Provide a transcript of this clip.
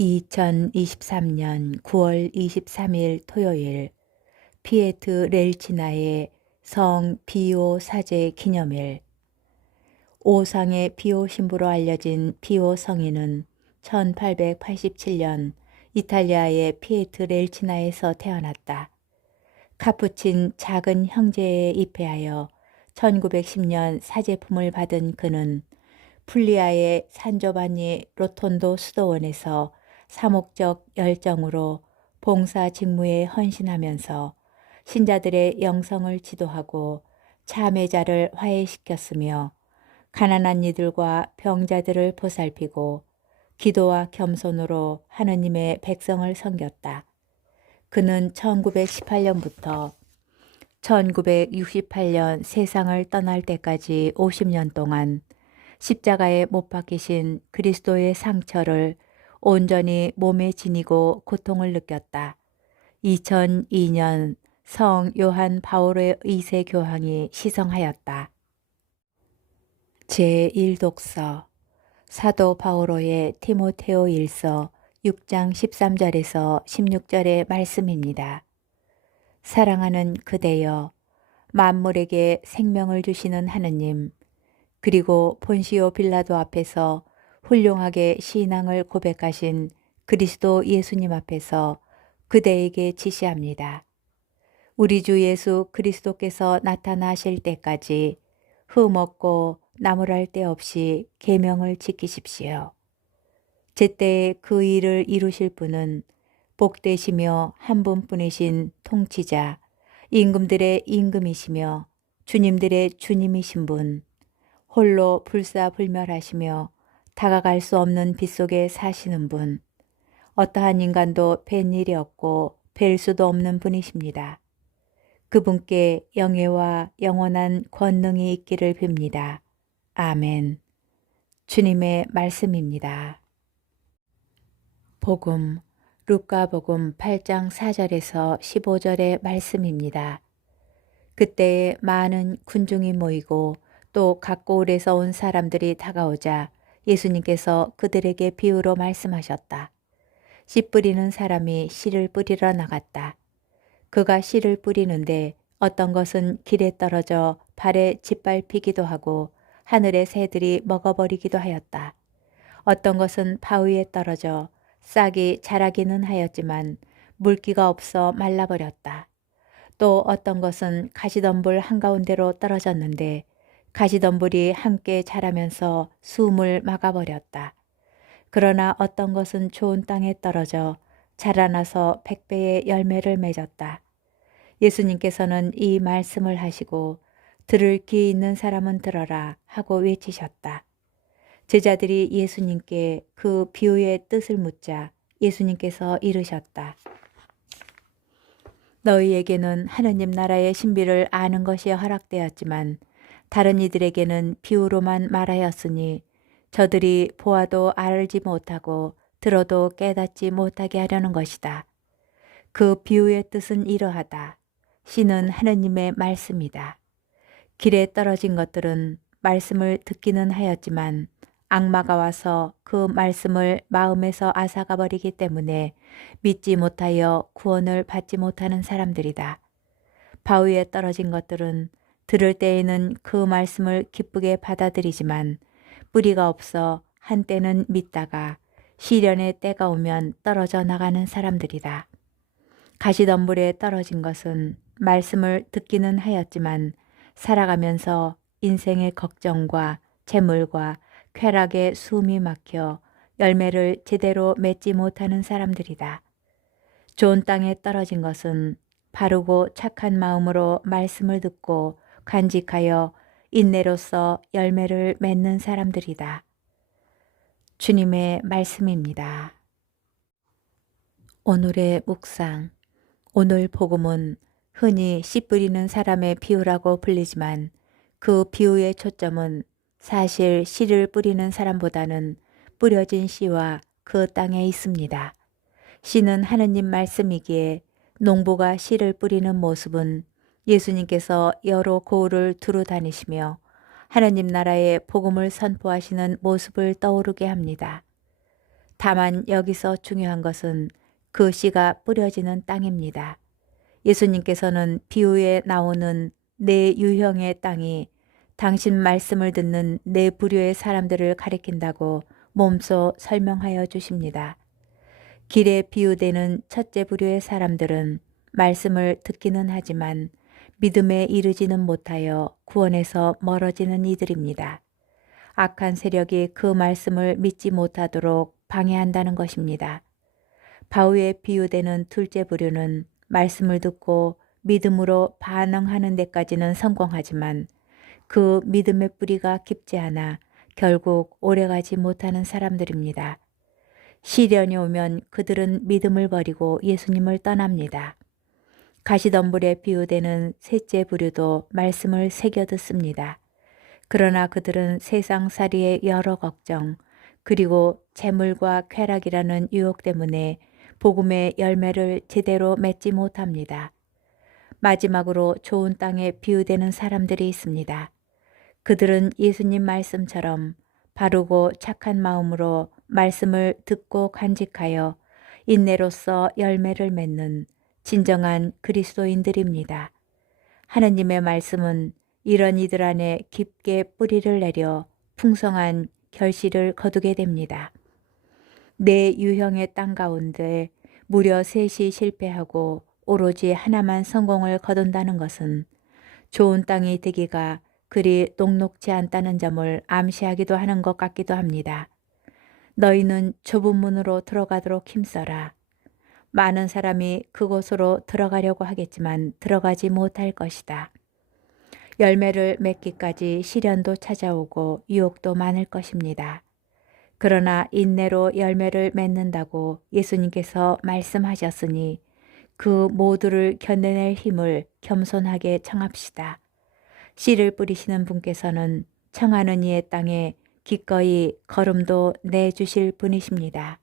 2023년 9월 23일 토요일 피에트 렐치나의 성 비오 사제 기념일. 오상의 비오 신부로 알려진 비오 성인은 1887년 이탈리아의 피에트 렐치나에서 태어났다. 카푸친 작은 형제에 입회하여 1910년 사제품을 받은 그는 풀리아의 산조바니 로톤도 수도원에서 사목적 열정으로 봉사 직무에 헌신하면서 신자들의 영성을 지도하고 참회자를 화해시켰으며 가난한 이들과 병자들을 보살피고 기도와 겸손으로 하느님의 백성을 섬겼다. 그는 1918년부터 1968년 세상을 떠날 때까지 50년 동안 십자가에 못 박히신 그리스도의 상처를 온전히 몸에 지니고 고통을 느꼈다. 2002년 성 요한 바오로 2세 교황이 시성하였다. 제1독서 사도 바오로의 티모테오 1서 6장 13절에서 16절의 말씀입니다. 사랑하는 그대여, 만물에게 생명을 주시는 하느님, 그리고 본시오 빌라도 앞에서 훌륭하게 신앙을 고백하신 그리스도 예수님 앞에서 그대에게 지시합니다. 우리 주 예수 그리스도께서 나타나실 때까지 흠없고 나무랄 데 없이 계명을 지키십시오. 제때에 그 일을 이루실 분은 복되시며 한 분뿐이신 통치자, 임금들의 임금이시며 주님들의 주님이신 분, 홀로 불사불멸하시며 다가갈 수 없는 빛속에 사시는 분, 어떠한 인간도 뵌 일이 없고 뵐 수도 없는 분이십니다. 그분께 영예와 영원한 권능이 있기를 빕니다. 아멘. 주님의 말씀입니다. 복음, 루카복음 8장 4절에서 15절의 말씀입니다. 그때에 많은 군중이 모이고 또 각고을에서 온 사람들이 다가오자 예수님께서 그들에게 비유로 말씀하셨다. 씨 뿌리는 사람이 씨를 뿌리러 나갔다. 그가 씨를 뿌리는데 어떤 것은 길에 떨어져 발에 짓밟히기도 하고 하늘의 새들이 먹어버리기도 하였다. 어떤 것은 바위에 떨어져 싹이 자라기는 하였지만 물기가 없어 말라버렸다. 또 어떤 것은 가시덤불 한가운데로 떨어졌는데 가시덤불이 함께 자라면서 숨을 막아버렸다. 그러나 어떤 것은 좋은 땅에 떨어져 자라나서 100배의 열매를 맺었다. 예수님께서는 이 말씀을 하시고 들을 귀 있는 사람은 들어라 하고 외치셨다. 제자들이 예수님께 그 비유의 뜻을 묻자 예수님께서 이르셨다. 너희에게는 하느님 나라의 신비를 아는 것이 허락되었지만 다른 이들에게는 비유로만 말하였으니 저들이 보아도 알지 못하고 들어도 깨닫지 못하게 하려는 것이다. 그 비유의 뜻은 이러하다. 씨는 하느님의 말씀이다. 길에 떨어진 것들은 말씀을 듣기는 하였지만 악마가 와서 그 말씀을 마음에서 앗아가 버리기 때문에 믿지 못하여 구원을 받지 못하는 사람들이다. 바위에 떨어진 것들은 들을 때에는 그 말씀을 기쁘게 받아들이지만 뿌리가 없어 한때는 믿다가 시련의 때가 오면 떨어져 나가는 사람들이다. 가시덤불에 떨어진 것은 말씀을 듣기는 하였지만 살아가면서 인생의 걱정과 재물과 쾌락에 숨이 막혀 열매를 제대로 맺지 못하는 사람들이다. 좋은 땅에 떨어진 것은 바르고 착한 마음으로 말씀을 듣고 간직하여 인내로써 열매를 맺는 사람들이다. 주님의 말씀입니다. 오늘의 묵상. 오늘 복음은 흔히 씨 뿌리는 사람의 비유라고 불리지만 그 비유의 초점은 사실 씨를 뿌리는 사람보다는 뿌려진 씨와 그 땅에 있습니다. 씨는 하느님 말씀이기에 농부가 씨를 뿌리는 모습은 예수님께서 여러 고을을 두루 다니시며 하느님 나라의 복음을 선포하시는 모습을 떠오르게 합니다. 다만 여기서 중요한 것은 그 씨가 뿌려지는 땅입니다. 예수님께서는 비유에 나오는 네 유형의 땅이 당신 말씀을 듣는 네 부류의 사람들을 가리킨다고 몸소 설명하여 주십니다. 길에 비유되는 첫째 부류의 사람들은 말씀을 듣기는 하지만 믿음에 이르지는 못하여 구원에서 멀어지는 이들입니다. 악한 세력이 그 말씀을 믿지 못하도록 방해한다는 것입니다. 바위에 비유되는 둘째 부류는 말씀을 듣고 믿음으로 반응하는 데까지는 성공하지만 그 믿음의 뿌리가 깊지 않아 결국 오래가지 못하는 사람들입니다. 시련이 오면 그들은 믿음을 버리고 예수님을 떠납니다. 가시덤불에 비유되는 셋째 부류도 말씀을 새겨 듣습니다. 그러나 그들은 세상살이의 여러 걱정, 그리고 재물과 쾌락이라는 유혹 때문에 복음의 열매를 제대로 맺지 못합니다. 마지막으로 좋은 땅에 비유되는 사람들이 있습니다. 그들은 예수님 말씀처럼 바르고 착한 마음으로 말씀을 듣고 간직하여 인내로써 열매를 맺는 진정한 그리스도인들입니다. 하느님의 말씀은 이런 이들 안에 깊게 뿌리를 내려 풍성한 결실을 거두게 됩니다. 네 유형의 땅 가운데 무려 셋이 실패하고 오로지 하나만 성공을 거둔다는 것은 좋은 땅이 되기가 그리 녹록지 않다는 점을 암시하기도 하는 것 같기도 합니다. 너희는 좁은 문으로 들어가도록 힘써라. 많은 사람이 그곳으로 들어가려고 하겠지만 들어가지 못할 것이다. 열매를 맺기까지 시련도 찾아오고 유혹도 많을 것입니다. 그러나 인내로 열매를 맺는다고 예수님께서 말씀하셨으니 그 모두를 견뎌낼 힘을 겸손하게 청합시다. 씨를 뿌리시는 분께서는 청하는 이의 땅에 기꺼이 걸음도 내주실 분이십니다.